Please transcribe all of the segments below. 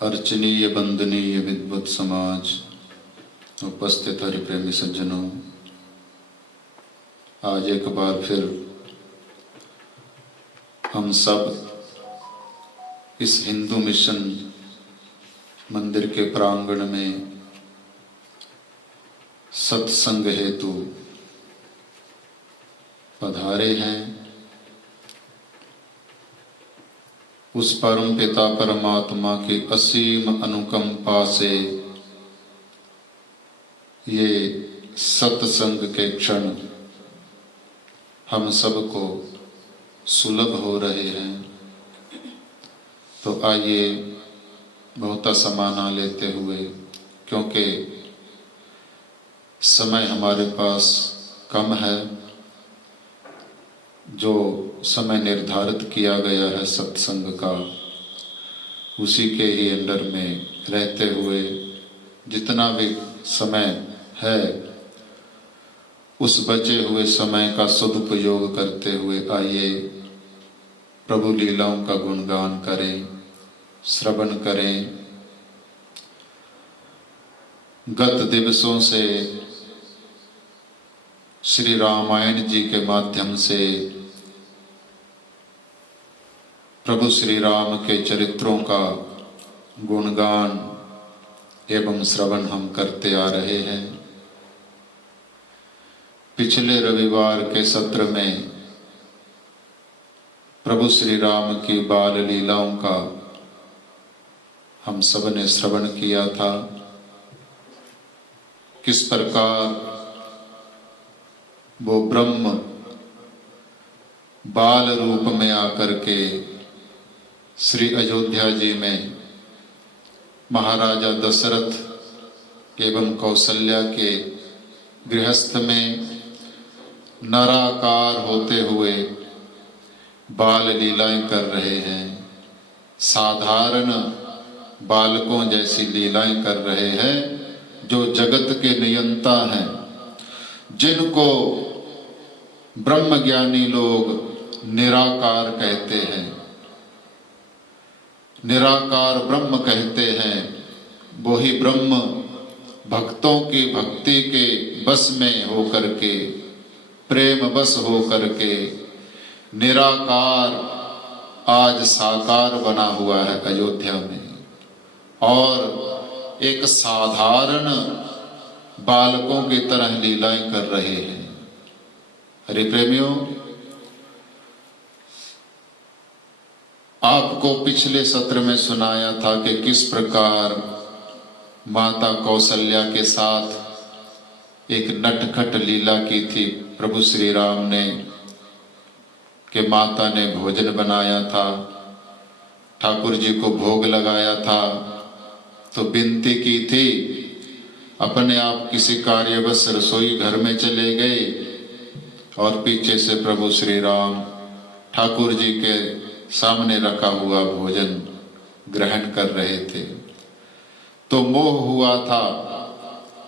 अर्चनीय वंदनीय विद्वत समाज, उपस्थित हरिप्रेमी सज्जनों, आज एक बार फिर हम सब इस हिंदू मिशन मंदिर के प्रांगण में सत्संग हेतु पधारे हैं। उस परम पिता परमात्मा की असीम अनुकंपा से ये सत्संग के क्षण हम सबको सुलभ हो रहे हैं। तो आइए बहुता समय ना लेते हुए, क्योंकि समय हमारे पास कम है, जो समय निर्धारित किया गया है सत्संग का, उसी के ही अंडर में रहते हुए जितना भी समय है उस बचे हुए समय का सदुपयोग करते हुए आइए प्रभु लीलाओं का गुणगान करें, श्रवण करें। गत दिवसों से श्री रामायण जी के माध्यम से प्रभु श्री राम के चरित्रों का गुणगान एवं श्रवण हम करते आ रहे हैं। पिछले रविवार के सत्र में प्रभु श्री राम की बाल लीलाओं का हम सब ने श्रवण किया था। किस प्रकार वो ब्रह्म बाल रूप में आकर के श्री अयोध्या जी में महाराजा दशरथ एवं कौशल्या के गृहस्थ में नराकार होते हुए बाल लीलाएं कर रहे हैं। साधारण बालकों जैसी लीलाएं कर रहे हैं, जो जगत के नियंता हैं, जिनको ब्रह्म ज्ञानी लोग निराकार कहते हैं, निराकार ब्रह्म कहते हैं। वही ब्रह्म भक्तों की भक्ति के बस में होकर के, प्रेम बस होकर के निराकार आज साकार बना हुआ है अयोध्या में, और एक साधारण बालकों की तरह लीलाएं कर रहे हैं। हरि प्रेमियों, आपको पिछले सत्र में सुनाया था कि किस प्रकार माता कौशल्या के साथ एक नटखट लीला की थी प्रभु श्री राम ने, कि माता ने भोजन बनाया था, ठाकुर जी को भोग लगाया था, तो विनती की थी, अपने आप किसी कार्यवश रसोई घर में चले गए और पीछे से प्रभु श्री राम ठाकुर जी के सामने रखा हुआ भोजन ग्रहण कर रहे थे। तो मोह हुआ था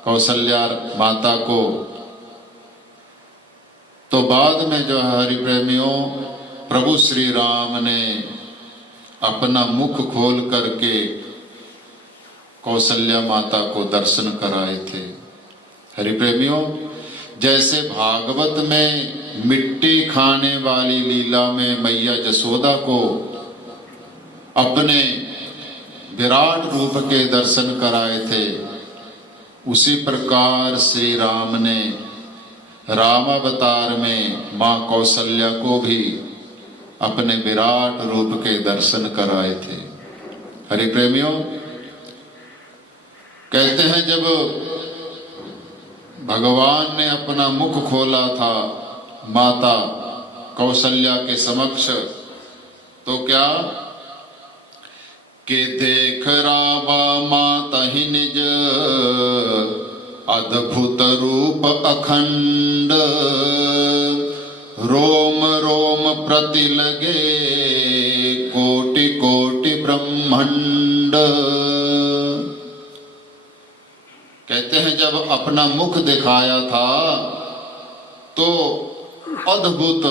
कौशल्या माता को। तो बाद में जो है हरि प्रेमियों, प्रभु श्री राम ने अपना मुख खोल करके कौशल्या माता को दर्शन कराए थे। हरि प्रेमियों, जैसे भागवत में मिट्टी खाने वाली लीला में मैया जसोदा को अपने विराट रूप के दर्शन कराए थे, उसी प्रकार श्री राम ने रामावतार में मां कौशल्या को भी अपने विराट रूप के दर्शन कराए थे। हरि प्रेमियों, कहते हैं जब भगवान ने अपना मुख खोला था माता कौशल्या के समक्ष, तो क्या के देख रामा माता ही निज अद्भुत रूप अखंड, रोम रोम प्रति लगे कोटि कोटि ब्रह्मांड। कहते हैं जब अपना मुख दिखाया था तो अद्भुत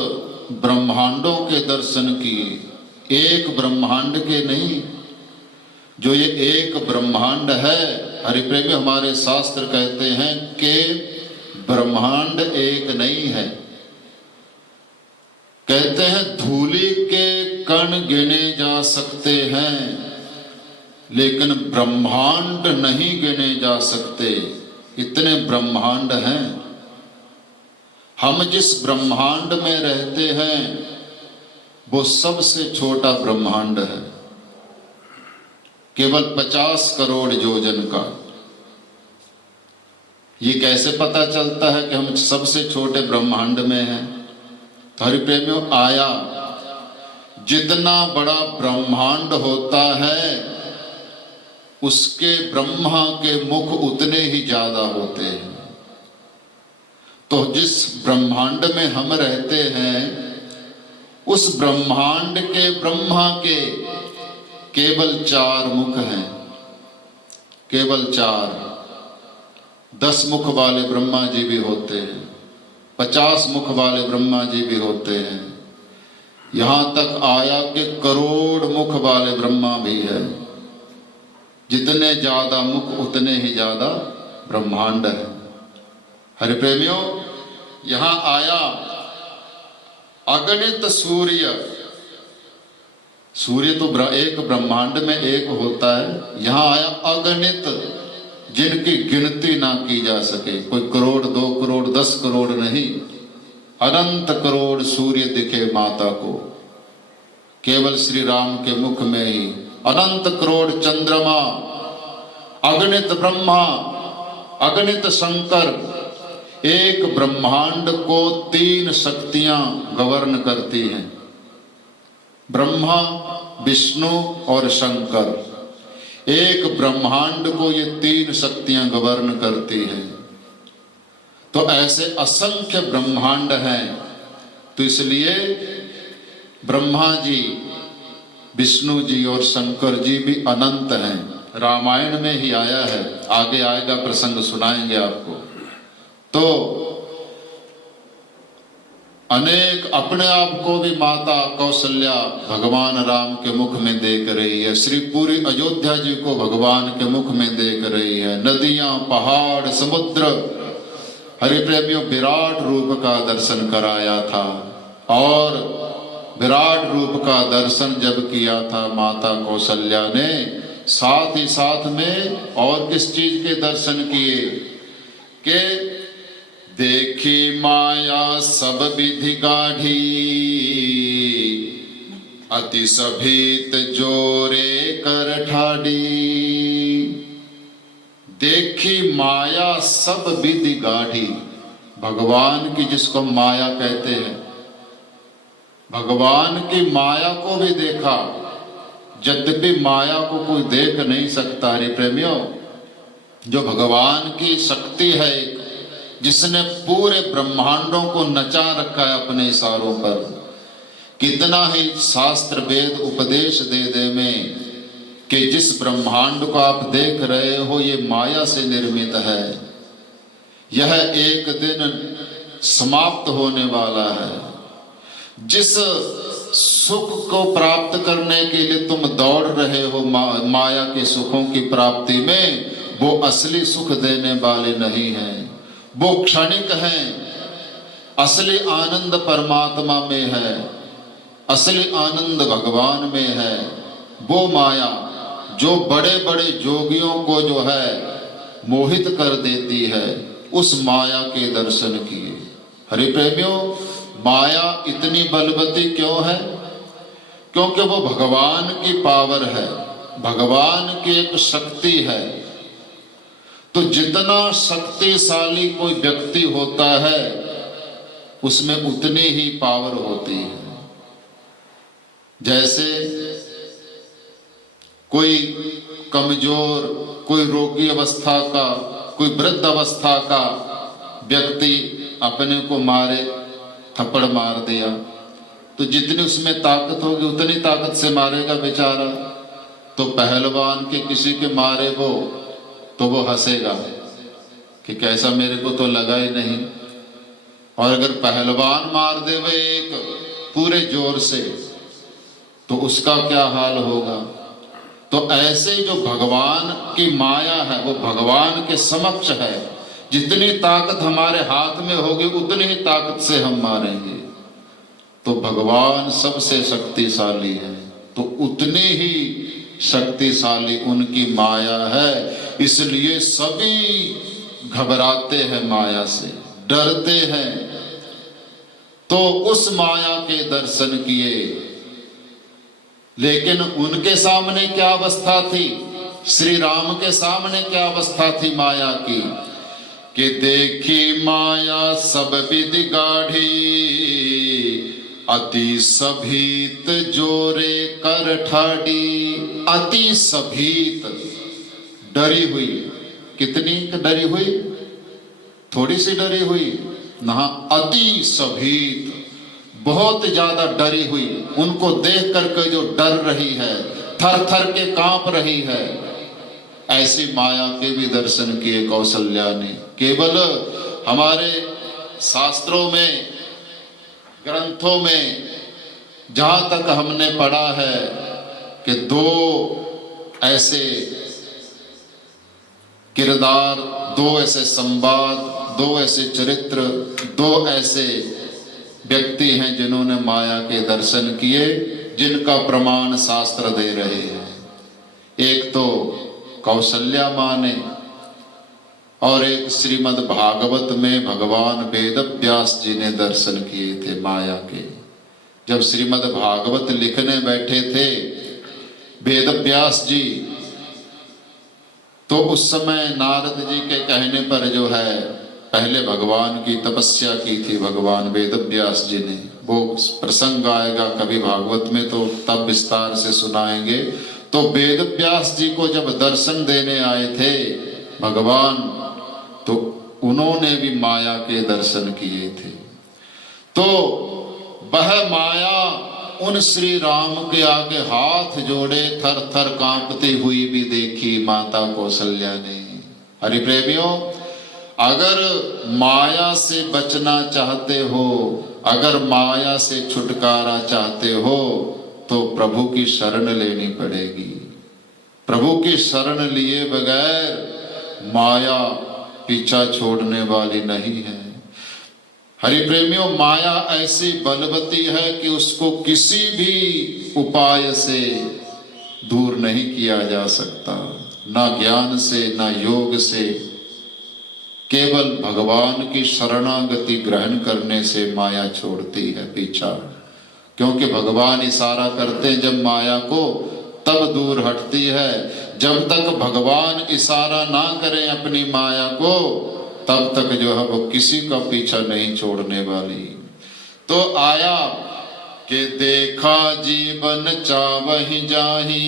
ब्रह्मांडों के दर्शन किए, एक ब्रह्मांड के नहीं, जो ये एक ब्रह्मांड है, हरिप्रेमी हमारे शास्त्र कहते हैं कि ब्रह्मांड एक नहीं है। कहते हैं धूलि के कण गिने जा सकते हैं, लेकिन ब्रह्मांड नहीं गिने जा सकते। इतने ब्रह्मांड हैं। हम जिस ब्रह्मांड में रहते हैं वो सबसे छोटा ब्रह्मांड है, केवल 50 करोड़ योजन का। ये कैसे पता चलता है कि हम सबसे छोटे ब्रह्मांड में हैं? तो हरिप्रेमियों, आया जितना बड़ा ब्रह्मांड होता है उसके ब्रह्मा के मुख उतने ही ज्यादा होते हैं। तो जिस ब्रह्मांड में हम रहते हैं उस ब्रह्मांड के ब्रह्मा के केवल 4 मुख हैं, केवल 4। 10 मुख वाले ब्रह्मा जी भी होते हैं, 50 मुख वाले ब्रह्मा जी भी होते हैं, यहां तक आया कि करोड़ मुख वाले ब्रह्मा भी है। जितने ज्यादा मुख उतने ही ज्यादा ब्रह्मांड है। हरिप्रेमियों, यहां आया अगणित सूर्य। सूर्य तो एक ब्रह्मांड में एक होता है, यहां आया अगणित, जिनकी गिनती ना की जा सके। कोई करोड़, 2 करोड़, 10 करोड़ नहीं, अनंत करोड़ सूर्य दिखे माता को केवल श्री राम के मुख में ही। अनंत करोड़ चंद्रमा, अगणित ब्रह्मा, अगणित शंकर। एक ब्रह्मांड को 3 शक्तियां गवर्न करती हैं, ब्रह्मा, विष्णु और शंकर। एक ब्रह्मांड को ये 3 शक्तियां गवर्न करती हैं। तो ऐसे असंख्य ब्रह्मांड हैं। तो इसलिए ब्रह्मा जी, विष्णु जी और शंकर जी भी अनंत हैं। रामायण में ही आया है, आगे आएगा प्रसंग, सुनाएंगे आपको। तो अनेक अपने आप को भी माता कौशल्या भगवान राम के मुख में देख रही है, श्री पूरी अयोध्या जी को भगवान के मुख में देख रही है। नदियां, पहाड़, समुद्र, हरिप्रेमियों, विराट रूप का दर्शन कराया था। और विराट रूप का दर्शन जब किया था माता कौशल्या ने, साथ ही साथ में और किस चीज के दर्शन किए? के देखी माया सब विधि गाढ़ी, अति सभीत जोरे कर ठाड़ी। देखी माया सब विधि गाढ़ी, भगवान की जिसको माया कहते हैं, भगवान की माया को भी देखा। यद्यपि माया को कोई देख नहीं सकता रे प्रेमियों, जो भगवान की शक्ति है, जिसने पूरे ब्रह्मांडों को नचा रखा है अपने इशारों पर। कितना ही शास्त्र वेद उपदेश दे दे में कि जिस ब्रह्मांड को आप देख रहे हो ये माया से निर्मित है, यह एक दिन समाप्त होने वाला है। जिस सुख को प्राप्त करने के लिए तुम दौड़ रहे हो माया के सुखों की प्राप्ति में, वो असली सुख देने वाले नहीं हैं, वो क्षणिक हैं। असली आनंद परमात्मा में है, असली आनंद भगवान में है। वो माया जो बड़े बड़े योगियों को जो है मोहित कर देती है, उस माया के दर्शन किए। हरि प्रेमियों, माया इतनी बलवती क्यों है? क्योंकि वो भगवान की पावर है, भगवान की एक शक्ति है। तो जितना शक्तिशाली कोई व्यक्ति होता है उसमें उतनी ही पावर होती है। जैसे कोई कमजोर, कोई रोगी अवस्था का, कोई वृद्ध अवस्था का व्यक्ति अपने को मारे, थप्पड़ मार दिया, तो जितनी उसमें ताकत होगी उतनी ताकत से मारेगा बेचारा। तो पहलवान के किसी के मारे वो, तो वो हंसेगा कि कैसा, मेरे को तो लगा ही नहीं। और अगर पहलवान मार दे वे एक पूरे जोर से, तो उसका क्या हाल होगा? तो ऐसे जो भगवान की माया है वो भगवान के समक्ष है। जितनी ताकत हमारे हाथ में होगी उतनी ही ताकत से हम मारेंगे। तो भगवान सबसे शक्तिशाली है, तो उतनी ही शक्तिशाली उनकी माया है। इसलिए सभी घबराते हैं, माया से डरते हैं। तो उस माया के दर्शन किए, लेकिन उनके सामने क्या अवस्था थी, श्री राम के सामने क्या अवस्था थी माया की, कि देखी माया सब विधि गाढ़ी, अति सभीत जोरे कर ठाड़ी। अति सभीत, डरी हुई। कितनी डरी हुई? थोड़ी सी डरी हुई ना, अति सभीत, बहुत ज्यादा डरी हुई। उनको देख करके जो डर रही है, थर थर के कांप रही है, ऐसी माया के भी दर्शन किए कौशल्या ने। केवल हमारे शास्त्रों में, ग्रंथों में जहां तक हमने पढ़ा है कि दो ऐसे किरदार, दो ऐसे संवाद, दो ऐसे चरित्र, दो ऐसे व्यक्ति हैं जिन्होंने माया के दर्शन किए, जिनका प्रमाण शास्त्र दे रहे हैं। एक तो कौशल्या माँ ने, और एक श्रीमद् भागवत में भगवान वेद व्यास जी ने दर्शन किए थे माया के। जब श्रीमद् भागवत लिखने बैठे थे वेद व्यास जी, तो उस समय नारद जी के कहने पर जो है, पहले भगवान की तपस्या की थी भगवान वेद व्यास जी ने। वो प्रसंग आएगा कभी भागवत में, तो तब विस्तार से सुनाएंगे। तो वेद व्यास जी को जब दर्शन देने आए थे भगवान, तो उन्होंने भी माया के दर्शन किए थे। तो वह माया उन श्री राम के आगे हाथ जोड़े थर थर कांपती हुई भी देखी माता कौशल्या ने। हरि प्रेमियों, अगर माया से बचना चाहते हो, अगर माया से छुटकारा चाहते हो, तो प्रभु की शरण लेनी पड़ेगी। प्रभु की शरण लिए बगैर माया पीछा छोड़ने वाली नहीं है। हरि प्रेमियों, माया ऐसी बलवती है कि उसको किसी भी उपाय से दूर नहीं किया जा सकता, ना ज्ञान से, ना योग से। केवल भगवान की शरणागति ग्रहण करने से माया छोड़ती है पीछा। क्योंकि भगवान इशारा करते हैं जब माया को, तब दूर हटती है। जब तक भगवान इशारा ना करें अपनी माया को, तब तक जो है वो किसी का पीछा नहीं छोड़ने वाली। तो आया कि देखा जीवन चावहि जाहि,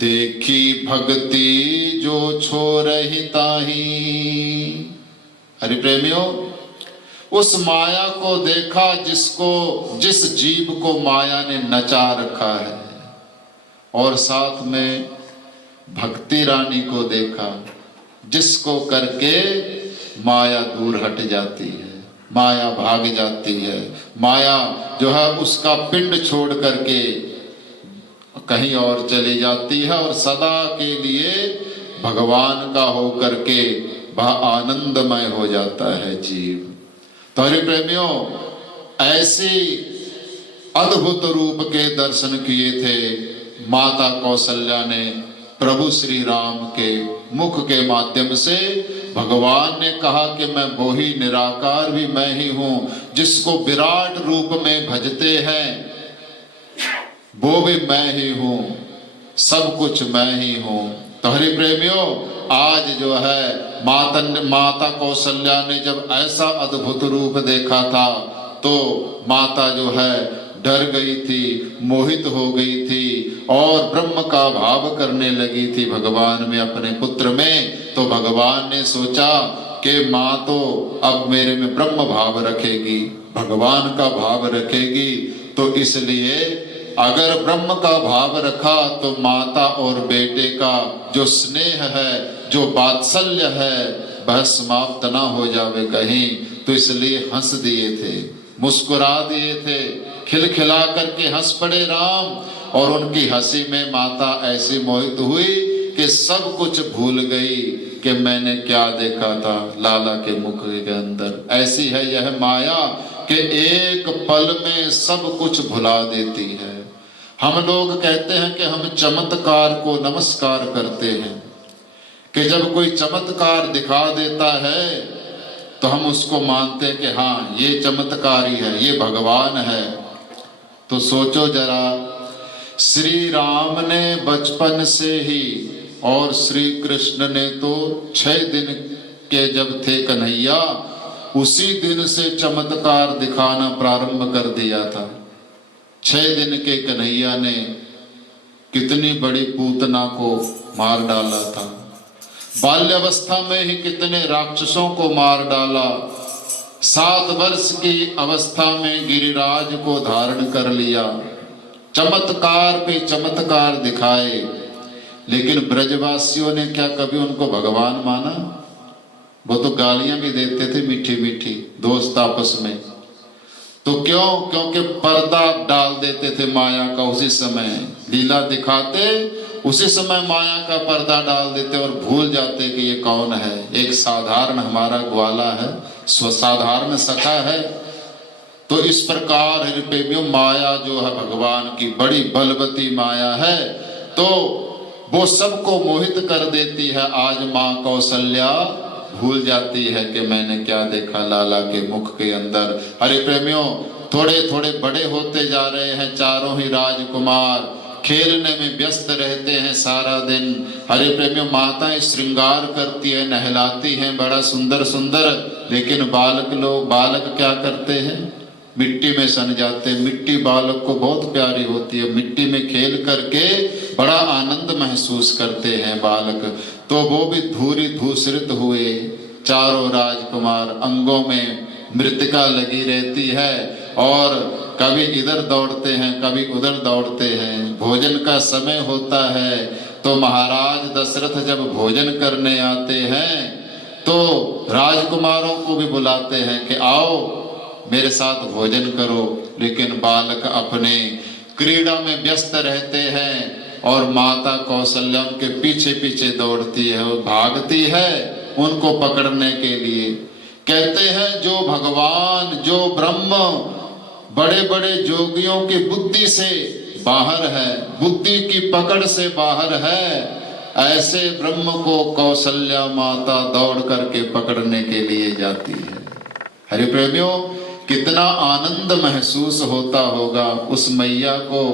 देखी भक्ति जो छोड़हि ताहि। हरि प्रेमियों, उस माया को देखा जिसको, जिस जीव को माया ने नचा रखा है, और साथ में भक्ति रानी को देखा जिसको करके माया दूर हट जाती है, माया भाग जाती है। माया जो है उसका पिंड छोड़ करके कहीं और चली जाती है, और सदा के लिए भगवान का हो करके वह आनंदमय हो जाता है जीव। तो हरि प्रेमियों, ऐसे अद्भुत रूप के दर्शन किए थे माता कौशल्या ने प्रभु श्री राम के मुख के माध्यम से। भगवान ने कहा कि मैं वो ही निराकार भी मैं ही हूं, जिसको विराट रूप में भजते हैं वो भी मैं ही हूं, सब कुछ मैं ही हूं। तो हरि प्रेमियों, आज जो है माता कौशल्या ने जब ऐसा अद्भुत रूप देखा था, तो माता जो है डर गई थी, मोहित हो गई थी, और ब्रह्म का भाव करने लगी थी भगवान में, अपने पुत्र में। तो भगवान ने सोचा कि माँ तो अब मेरे में ब्रह्म भाव रखेगी, भगवान का भाव रखेगी। तो इसलिए अगर ब्रह्म का भाव रखा तो माता और बेटे का जो स्नेह है, जो वात्सल्य है, वह समाप्त ना हो जावे कहीं। तो इसलिए हंस दिए थे, मुस्कुरा दिए थे, खिलखिला करके हंस पड़े राम। और उनकी हंसी में माता ऐसी मोहित हुई कि सब कुछ भूल गई कि मैंने क्या देखा था लाला के मुख के अंदर। ऐसी है यह माया कि एक पल में सब कुछ भुला देती है। हम लोग कहते हैं कि हम चमत्कार को नमस्कार करते हैं, कि जब कोई चमत्कार दिखा देता है तो हम उसको मानते हैं कि हाँ ये चमत्कारी है, ये भगवान है। तो सोचो जरा, श्री राम ने बचपन से ही और श्री कृष्ण ने तो 6 दिन के जब थे कन्हैया, उसी दिन से चमत्कार दिखाना प्रारंभ कर दिया था। 6 दिन के कन्हैया ने कितनी बड़ी पूतना को मार डाला था, बाल्यावस्था में ही कितने राक्षसों को मार डाला, 7 वर्ष की अवस्था में गिरिराज को धारण कर लिया, चमत्कार पे चमत्कार दिखाए। लेकिन ब्रजवासियों ने क्या कभी उनको भगवान माना? वो तो गालियां भी देते थे मीठी मीठी दोस्त आपस में। तो क्यों? क्योंकि पर्दा डाल देते थे माया का। उसी समय लीला दिखाते, उसी समय माया का पर्दा डाल देते और भूल जाते कि ये कौन है, एक साधारण हमारा ग्वाला है, स्वसाधारण सखा है। तो इस प्रकार प्रेमियों माया जो है भगवान की बड़ी बलवती माया है, तो वो सबको मोहित कर देती है। आज माँ कौशल्या भूल जाती है कि मैंने क्या देखा लाला के मुख के अंदर। हरे प्रेमियों, थोड़े थोड़े बड़े होते जा रहे हैं चारों ही राजकुमार, खेलने में व्यस्त रहते हैं सारा दिन। हरे प्रेमियों, माताएं श्रृंगार करती है, नहलाती हैं बड़ा सुंदर सुंदर, लेकिन बालक क्या करते हैं? मिट्टी में सन जाते हैं। मिट्टी बालक को बहुत प्यारी होती है, मिट्टी में खेल करके बड़ा आनंद महसूस करते हैं बालक। तो वो भी धूरी धूसरित हुए चारों राजकुमार, अंगों में मृतिका लगी रहती है और कभी इधर दौड़ते हैं कभी उधर दौड़ते हैं। भोजन का समय होता है तो महाराज दशरथ जब भोजन करने आते हैं तो राजकुमारों को भी बुलाते हैं कि आओ मेरे साथ भोजन करो, लेकिन बालक अपने क्रीड़ा में व्यस्त रहते हैं और माता कौशल्या के पीछे पीछे दौड़ती है और भागती है उनको पकड़ने के लिए। कहते हैं जो भगवान, जो ब्रह्म बड़े बड़े जोगियों की बुद्धि से बाहर है, बुद्धि की पकड़ से बाहर है, ऐसे ब्रह्म को कौशल्या माता दौड़ करके पकड़ने के लिए जाती है। हरि प्रेमियों, कितना आनंद महसूस होता होगा उस मैया को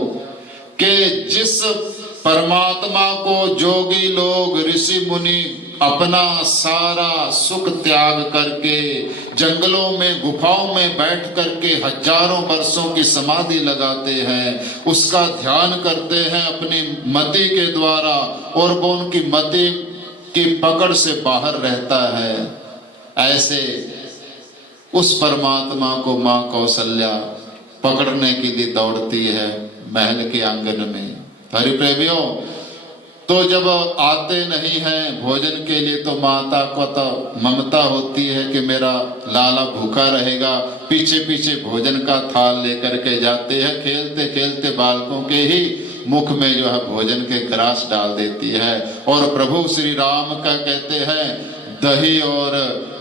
कि जिस परमात्मा को जोगी लोग, ऋषि मुनि अपना सारा सुख त्याग करके जंगलों में गुफाओं में बैठ करके हजारों वर्षों की समाधि लगाते हैं, उसका ध्यान करते हैं अपनी मति के द्वारा और वो उनकी मति की पकड़ से बाहर रहता है, ऐसे उस परमात्मा को माँ कौशल्या पकड़ने के लिए दौड़ती है महल के आंगन में। हरि प्रेमियों, तो जब आते नहीं हैं भोजन के लिए तो माता को तो ममता होती है कि मेरा लाला भूखा रहेगा, पीछे पीछे भोजन का थाल लेकर के जाते हैं, खेलते खेलते बालकों के ही मुख में जो है भोजन के ग्रास डाल देती है। और प्रभु श्री राम का कहते हैं दही और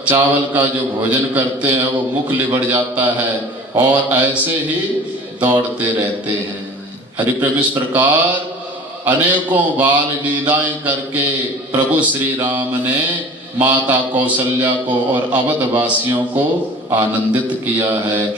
चावल का जो भोजन करते हैं वो मुख लिबड़ जाता है और ऐसे ही दौड़ते रहते हैं। हरि प्रेम, इस प्रकार अनेकों बाल लीलाएं करके प्रभु श्री राम ने माता कौशल्या को और अवध वासियों को आनंदित किया है।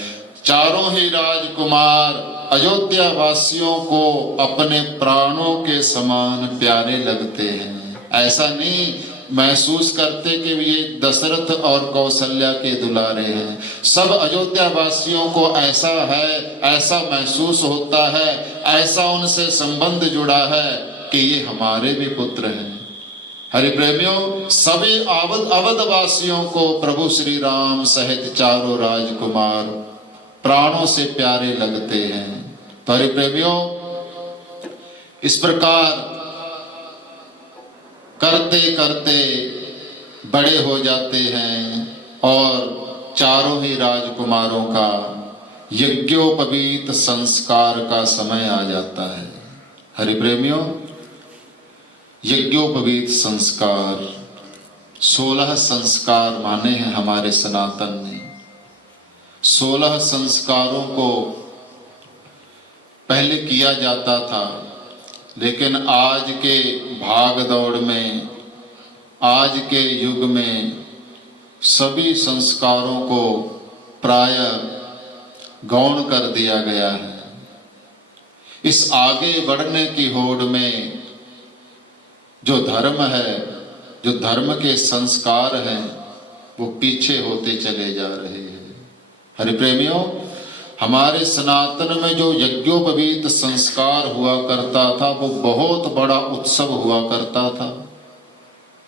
चारों ही राजकुमार अयोध्या वासियों को अपने प्राणों के समान प्यारे लगते हैं। ऐसा नहीं महसूस करते कि ये दशरथ और कौशल्या के दुलारे हैं, सब अयोध्या वासियों को ऐसा है, ऐसा महसूस होता है, ऐसा उनसे संबंध जुड़ा है कि ये हमारे भी पुत्र हैं। हरि प्रेमियों, सभी अवध वासियों को प्रभु श्री राम सहित चारों राजकुमार प्राणों से प्यारे लगते हैं। तो हरि प्रेमियों, इस प्रकार करते करते बड़े हो जाते हैं और चारों ही राजकुमारों का यज्ञोपवीत संस्कार का समय आ जाता है। हरि प्रेमियों, यज्ञोपवीत संस्कार 16 संस्कार माने हैं हमारे सनातन में। 16 संस्कारों को पहले किया जाता था, लेकिन आज के भाग दौड़ में, आज के युग में सभी संस्कारों को प्राय गौण कर दिया गया है। इस आगे बढ़ने की होड़ में जो धर्म है, जो धर्म के संस्कार हैं, वो पीछे होते चले जा रहे हैं। हरि प्रेमियों, हमारे सनातन में जो यज्ञोपवीत संस्कार हुआ करता था वो बहुत बड़ा उत्सव हुआ करता था।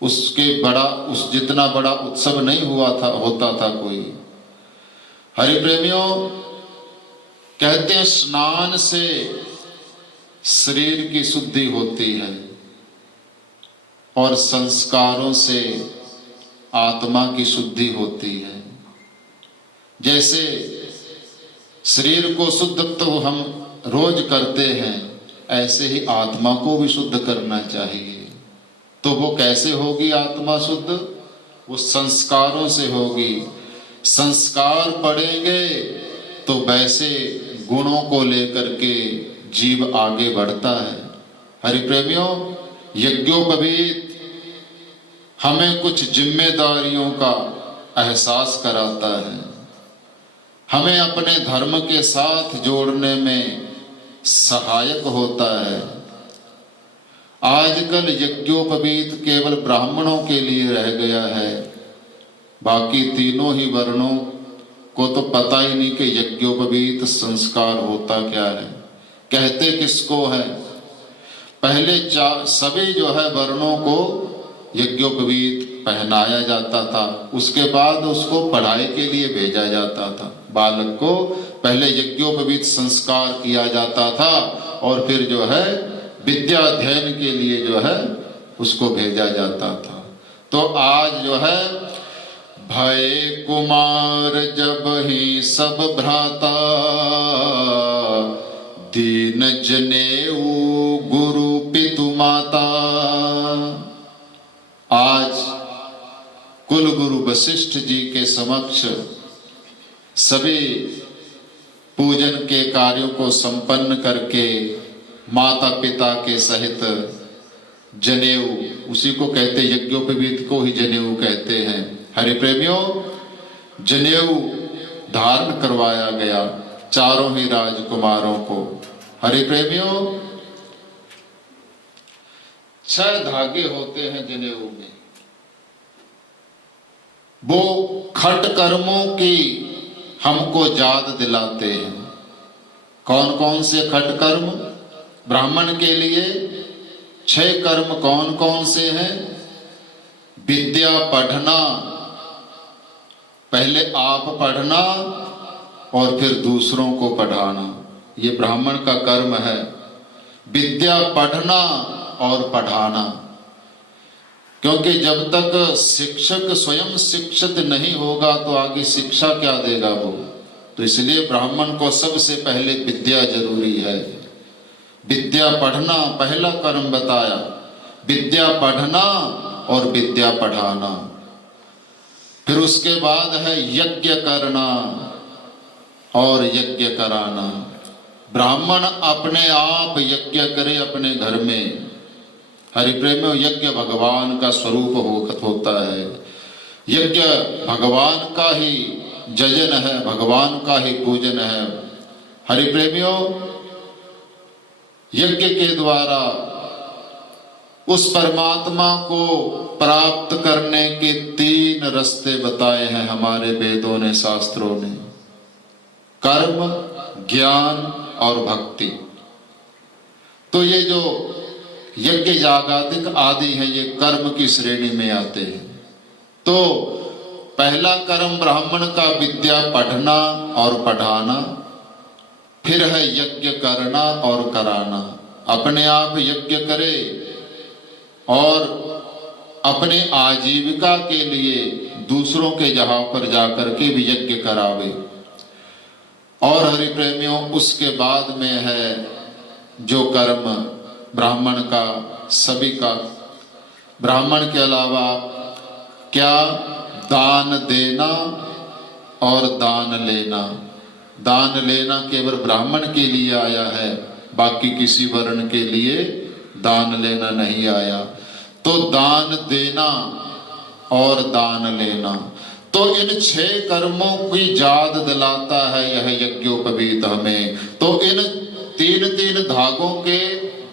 उस जितना बड़ा उत्सव नहीं होता था कोई। हरि प्रेमियों, कहते हैं स्नान से शरीर की शुद्धि होती है और संस्कारों से आत्मा की शुद्धि होती है। जैसे शरीर को शुद्ध तो हम रोज करते हैं, ऐसे ही आत्मा को भी शुद्ध करना चाहिए। तो वो कैसे होगी आत्मा शुद्ध? वो संस्कारों से होगी। संस्कार पड़ेंगे तो वैसे गुणों को लेकर के जीव आगे बढ़ता है। हरि प्रेमियों, यज्ञोपवीत हमें कुछ जिम्मेदारियों का एहसास कराता है, हमें अपने धर्म के साथ जोड़ने में सहायक होता है। आजकल यज्ञोपवीत केवल ब्राह्मणों के लिए रह गया है, बाकी तीनों ही वर्णों को तो पता ही नहीं कि यज्ञोपवीत संस्कार होता क्या है, कहते किसको है। पहले सभी जो है वर्णों को यज्ञोपवीत पहनाया जाता था, उसके बाद उसको पढ़ाई के लिए भेजा जाता था। बालक को पहले यज्ञोपवीत संस्कार किया जाता था और फिर जो है विद्या अध्ययन के लिए जो है उसको भेजा जाता था। तो आज जो है भय कुमार जब ही सब भ्राता, दीन जनेऊ गुरु पितु माता। आज कुल गुरु वशिष्ठ जी के समक्ष सभी पूजन के कार्यों को संपन्न करके माता पिता के सहित जनेऊ, उसी को कहते, यज्ञोपवीत को ही जनेऊ कहते हैं। हरि प्रेमियों, जनेऊ धारण करवाया गया चारों ही राजकुमारों को। हरि प्रेमियों, 6 धागे होते हैं जनेऊ में। वो खट कर्मों की हमको याद दिलाते हैं। कौन कौन से खट कर्म? ब्राह्मण के लिए 6 कर्म कौन कौन से हैं? विद्या पढ़ना, पहले आप पढ़ना और फिर दूसरों को पढ़ाना, ये ब्राह्मण का कर्म है। विद्या पढ़ना और पढ़ाना, क्योंकि जब तक शिक्षक स्वयं शिक्षित नहीं होगा तो आगे शिक्षा क्या देगा वो। तो इसलिए ब्राह्मण को सबसे पहले विद्या जरूरी है। विद्या पढ़ना पहला कर्म बताया, विद्या पढ़ना और विद्या पढ़ाना। फिर उसके बाद है यज्ञ करना और यज्ञ कराना। ब्राह्मण अपने आप यज्ञ करे अपने घर में। हरि प्रेमियों, यज्ञ भगवान का स्वरूप होता है। यज्ञ भगवान का ही जजन है, भगवान का ही पूजन है। हरि प्रेमियों, यज्ञ के द्वारा उस परमात्मा को प्राप्त करने के 3 रास्ते बताए हैं हमारे वेदों ने, शास्त्रों ने। कर्म, ज्ञान और भक्ति। तो ये जो यज्ञ यागादिक आदि हैं, ये कर्म की श्रेणी में आते हैं। तो पहला कर्म ब्राह्मण का विद्या पढ़ना और पढ़ाना, फिर है यज्ञ करना और कराना। अपने आप यज्ञ करे और अपने आजीविका के लिए दूसरों के जहां पर जाकर के भी यज्ञ करावे। और हरि प्रेमियों, उसके बाद में है जो कर्म ब्राह्मण का, सभी का। ब्राह्मण के अलावा क्या दान देना और दान लेना, दान लेना केवल ब्राह्मण के लिए आया है, बाकी किसी वर्ण के लिए दान लेना नहीं आया। तो दान देना और दान लेना, तो इन 6 कर्मों की याद दिलाता है यह यज्ञोपवीत हमें। तो इन 3-3 धागों के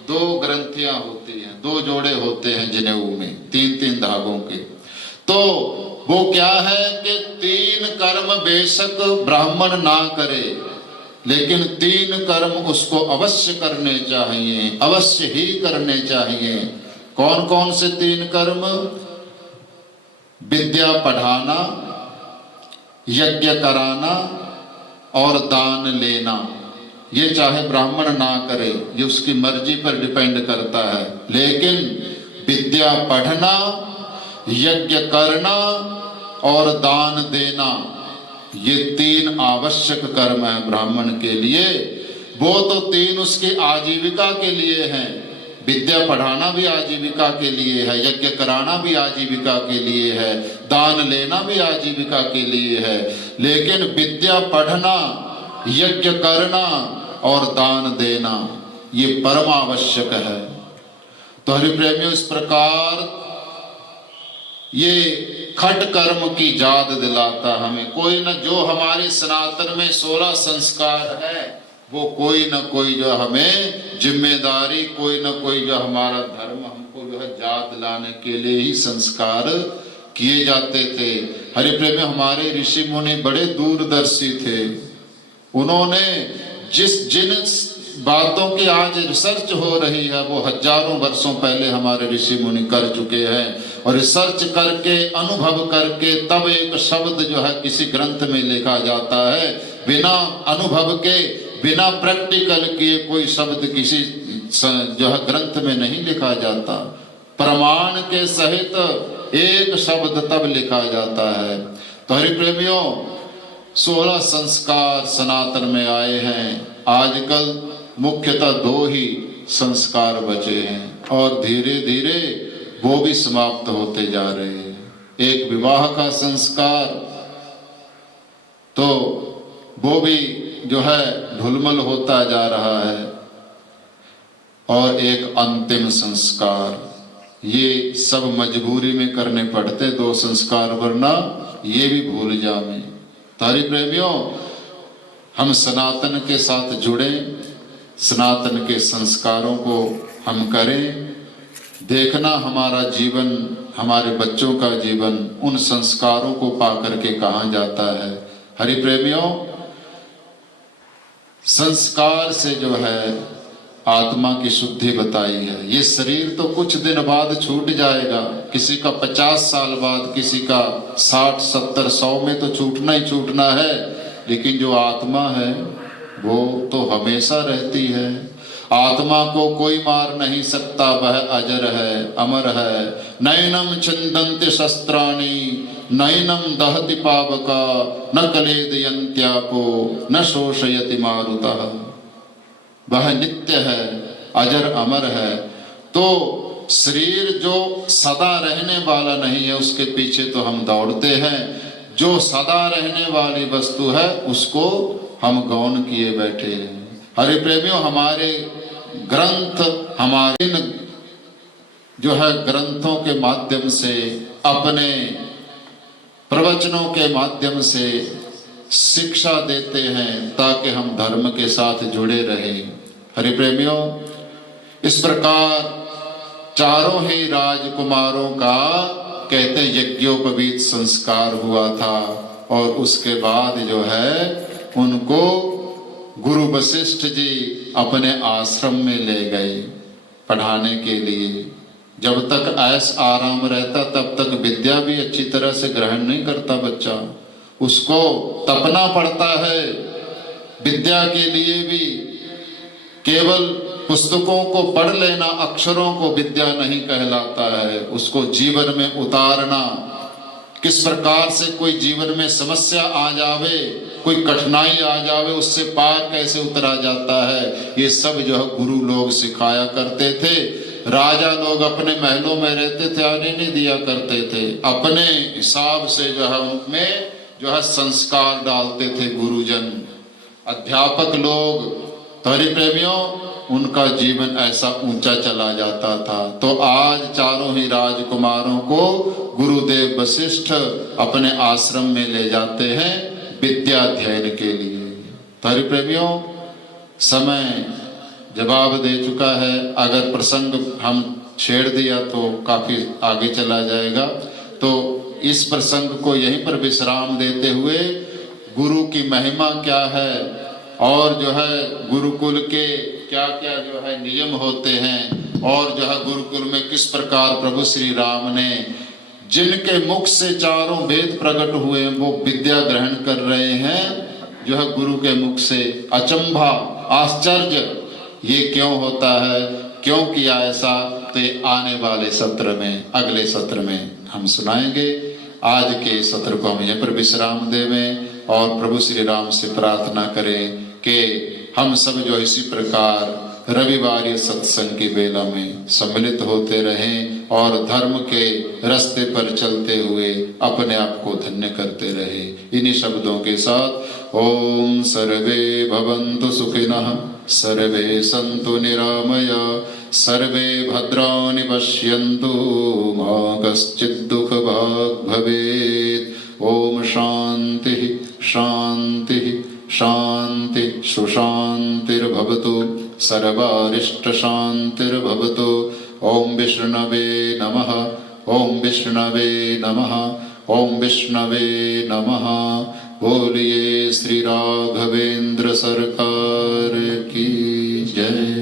2 ग्रंथियां होती हैं, 2 जोड़े होते हैं जनेऊ में, 3-3 धागों के। तो वो क्या है कि 3 कर्म बेशक ब्राह्मण ना करे, लेकिन 3 कर्म उसको अवश्य करने चाहिए, अवश्य ही करने चाहिए। कौन कौन से 3 कर्म? विद्या पढ़ाना, यज्ञ कराना और दान लेना। ये चाहे ब्राह्मण ना करे, ये उसकी मर्जी पर डिपेंड करता है, लेकिन विद्या पढ़ना, यज्ञ करना और दान देना, ये 3 आवश्यक कर्म है ब्राह्मण के लिए। वो तो 3 उसकी आजीविका के लिए हैं। विद्या पढ़ाना भी आजीविका के लिए है, यज्ञ कराना भी आजीविका के लिए है, दान लेना भी आजीविका के लिए है। लेकिन विद्या पढ़ना, यज्ञ करना और दान देना ये परम आवश्यक है। तो हरि प्रेमियों, इस प्रकार ये खट कर्म की याद दिलाता हमें। कोई न जो हमारे सनातन में 16 संस्कार है, वो कोई न कोई जो हमें जिम्मेदारी, कोई न कोई जो हमारा धर्म हमको जो है याद दिलाने के लिए ही संस्कार किए जाते थे। हरि प्रेम, हमारे ऋषि मुनि बड़े दूरदर्शी थे। उन्होंने जिन बातों की आज रिसर्च हो रही है, वो हजारों वर्षों पहले हमारे ऋषि मुनि कर चुके हैं। और रिसर्च करके, अनुभव करके तब एक शब्द जो है किसी ग्रंथ में लिखा जाता है। बिना अनुभव के, बिना प्रैक्टिकल किए कोई शब्द किसी जो है ग्रंथ में नहीं लिखा जाता। प्रमाण के सहित एक शब्द तब लिखा जाता है। तो हरि प्रेमियों, 16 संस्कार सनातन में आए हैं। आजकल मुख्यतः 2 ही संस्कार बचे हैं और धीरे धीरे वो भी समाप्त होते जा रहे हैं। एक विवाह का संस्कार, तो वो भी जो है ढुलमल होता जा रहा है, और एक अंतिम संस्कार, ये सब मजबूरी में करने पड़ते 2 संस्कार, वरना ये भी भूल जावे। तारी प्रेमियों, हम सनातन के साथ जुड़े, सनातन के संस्कारों को हम करें। देखना हमारा जीवन, हमारे बच्चों का जीवन उन संस्कारों को पा करके कहाँ जाता है। हरि प्रेमियों, संस्कार से जो है आत्मा की शुद्धि बताई है। ये शरीर तो कुछ दिन बाद छूट जाएगा, किसी का 50 साल बाद, किसी का 60, 70, 100 में तो छूटना ही छूटना है, लेकिन जो आत्मा है वो तो हमेशा रहती है। आत्मा को कोई मार नहीं सकता, वह अजर है, अमर है। नैनम छिन्दन्ति शस्त्राणि, नैनम दहति पावका, न क्लेदयन्त्यापो, न शोषयति मारुतः। वह नित्य है, अजर अमर है। तो शरीर जो सदा रहने वाला नहीं है, उसके पीछे तो हम दौड़ते हैं। जो सदा रहने वाली वस्तु है उसको हम गौण किए बैठे हैं। हरि प्रेमियों, हमारे ग्रंथ, हमारे जो है ग्रंथों के माध्यम से, अपने प्रवचनों के माध्यम से शिक्षा देते हैं ताकि हम धर्म के साथ जुड़े रहें। हरि प्रेमियों, इस प्रकार चारों ही राजकुमारों का कहते हैं यज्ञोपवीत संस्कार हुआ था, और उसके बाद जो है उनको गुरु वशिष्ठ जी अपने आश्रम में ले गए पढ़ाने के लिए। जब तक ऐश आराम रहता तब तक विद्या भी अच्छी तरह से ग्रहण नहीं करता बच्चा, उसको तपना पड़ता है विद्या के लिए भी। केवल पुस्तकों को पढ़ लेना, अक्षरों को विद्या नहीं कहलाता है, उसको जीवन में उतारना। किस प्रकार से कोई जीवन में समस्या आ जावे कोई कठिनाई आ जावे उससे पार कैसे उतरा जाता है, ये सब जो है गुरु लोग सिखाया करते थे। राजा लोग अपने महलों में रहते थे, आने नहीं दिया करते थे, अपने हिसाब से जो है उनमें जो है संस्कार डालते थे गुरुजन। अध्यापक लोग, हरि प्रेमियों, उनका जीवन ऐसा ऊंचा चला जाता था। तो आज चारों ही राजकुमारों को गुरुदेव वशिष्ठ अपने आश्रम में ले जाते हैं विद्या अध्ययन के लिए। तो हरि प्रेमियों, समय जवाब दे चुका है। अगर प्रसंग हम छेड़ दिया तो काफी आगे चला जाएगा, तो इस प्रसंग को यहीं पर विश्राम देते हुए गुरु की महिमा क्या है और जो है गुरुकुल के क्या क्या जो है नियम होते हैं, और जो है गुरुकुल में किस प्रकार प्रभु श्री राम ने जिनके मुख से चारों वेद प्रकट हुए वो विद्या ग्रहण कर रहे हैं, जो है गुरु के मुख से अचंभा, आश्चर्य, ये क्यों होता है, क्यों किया ऐसा, तो ये आने वाले सत्र में, अगले सत्र में हम सुनाएंगे। आज के सत्र को हम यहीं पर विश्राम देवें और प्रभु श्री राम से प्रार्थना करें कि हम सब जो इसी प्रकार रविवार सत्संग की बेला में सम्मिलित होते रहें और धर्म के रास्ते पर चलते हुए अपने आप को धन्य करते रहे। इन्हीं शब्दों के साथ ओम सर्वे भवन्तु सुखिनः, सर्वे सन्तु निरामया, सर्वे भद्राणि पश्यन्तु, मा कश्चित् दुःखभाग् भवेत्। ओम शांति शांति शांति सुशांतिर्भवतु, सर्वारिष्ट शांतिर्भवतु। ओम विष्णवे नमः, ओम विष्णवे नमः, ओम विष्णवे नमः। बोलिए श्री राघवेंद्र सरकार की जय।